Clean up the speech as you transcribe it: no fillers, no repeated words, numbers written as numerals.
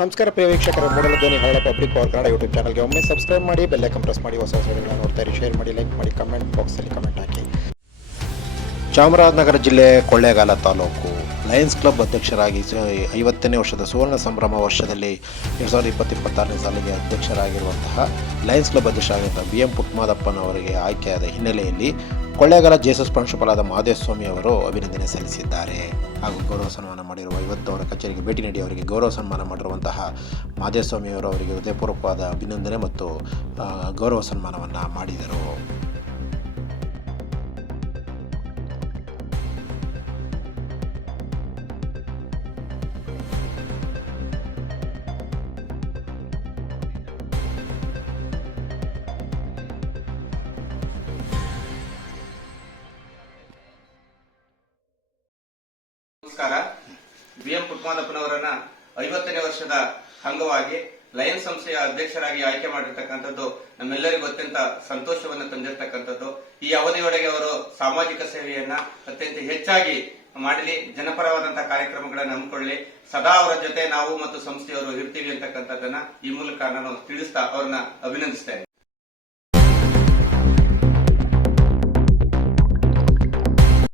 ನಮಸ್ಕಾರ ಪ್ರಿಯ ವೀಕ್ಷಕರೇ, ಮೂಡಲ ಧ್ವನಿ ಹಳ್ಳ ಪಬ್ಲಿಕ್ ಪವರ್ ಕನ್ನಡ ಯೂಟ್ಯೂಬ್ ಚಾನಲ್ಗೆ ಒಮ್ಮೆ ಸಬ್ಸ್ಕ್ರೈಬ್ ಮಾಡಿ, ಬೆಲ್ ಐಕಾನ್ ಪ್ರೆಸ್ ಮಾಡಿ, ಹೊಸ ವಿಡಿಯೋಗಳನ್ನು ನೋಡ್ತಾ ಇರಿ. ಶೇರ್ ಮಾಡಿ, ಲೈಕ್ ಮಾಡಿ, ಕಮೆಂಟ್ ಬಾಕ್ಸಲ್ಲಿ ಕಮೆಂಟ್ ಹಾಕಿ. ಚಾಮರಾಜನಗರ ಜಿಲ್ಲೆ ಕೊಳ್ಳೇಗಾಲ ತಾಲೂಕು ಲಯನ್ಸ್ ಕ್ಲಬ್ ಅಧ್ಯಕ್ಷರಾಗಿ 50ನೇ ವರ್ಷದ ಸುವರ್ಣ ಸಂಭ್ರಮ ವರ್ಷದಲ್ಲಿ 2020-26ನೇ ಸಾಲಿಗೆ ಅಧ್ಯಕ್ಷರಾಗಿರುವಂತಹ ಲಯನ್ಸ್ ಕ್ಲಬ್ ಅಧ್ಯಕ್ಷರಾಗಿರುವಂತಹ BM ಪುಟ್ಟಮಾದಪ್ಪನವರಿಗೆ ಆಯ್ಕೆಯಾದ ಹಿನ್ನೆಲೆಯಲ್ಲಿ ಕೊಳ್ಳೇಗಾಲ ಜೇಸಸ್ ಪ್ರಾಂಶುಪಾಲರಾದ ಮಹದೇವಸ್ವಾಮಿ ಅವರು ಅಭಿನಂದನೆ ಸಲ್ಲಿಸಿದ್ದಾರೆ. ಹಾಗೂ ಗೌರವ ಸನ್ಮಾನ ಮಾಡಿರುವ ಇವತ್ತು ಅವರ ಕಚೇರಿಗೆ ಭೇಟಿ ನೀಡಿ ಅವರಿಗೆ ಗೌರವ ಸನ್ಮಾನ ಮಾಡಿರುವಂತಹ ಮಹದೇವಸ್ವಾಮಿ ಅವರು ಅವರಿಗೆ ಹೃದಯಪೂರ್ವಕವಾದ ಅಭಿನಂದನೆ ಮತ್ತು ಗೌರವ ಸನ್ಮಾನವನ್ನು ಮಾಡಿದರು. ನಮಸ್ಕಾರ. BM ಪುಟ್ಟಮಾದಪ್ಪನವರನ್ನ 50ನೇ ವರ್ಷದ ಅಂಗವಾಗಿ ಲಯನ್ಸ್ ಸಂಸ್ಥೆಯ ಅಧ್ಯಕ್ಷರಾಗಿ ಆಯ್ಕೆ ಮಾಡಿರ್ತಕ್ಕಂಥದ್ದು ನಮ್ಮೆಲ್ಲರಿಗೂ ಅತ್ಯಂತ ಸಂತೋಷವನ್ನು ತಂದಿರತಕ್ಕಂಥದ್ದು. ಈ ಅವಧಿಯೊಳಗೆ ಅವರು ಸಾಮಾಜಿಕ ಸೇವೆಯನ್ನ ಅತ್ಯಂತ ಹೆಚ್ಚಾಗಿ ಮಾಡಲಿ, ಜನಪರವಾದಂತಹ ಕಾರ್ಯಕ್ರಮಗಳನ್ನು ಹಮ್ಮಿಕೊಳ್ಳಿ, ಸದಾ ಅವರ ಜೊತೆ ನಾವು ಮತ್ತು ಸಂಸ್ಥೆಯವರು ಇರ್ತೀವಿ ಅಂತಕ್ಕಂಥದ್ದನ್ನ ಈ ಮೂಲಕ ನಾನು ತಿಳಿಸ್ತಾ ಅವ್ರನ್ನ ಅಭಿನಂದಿಸ್ತೇನೆ.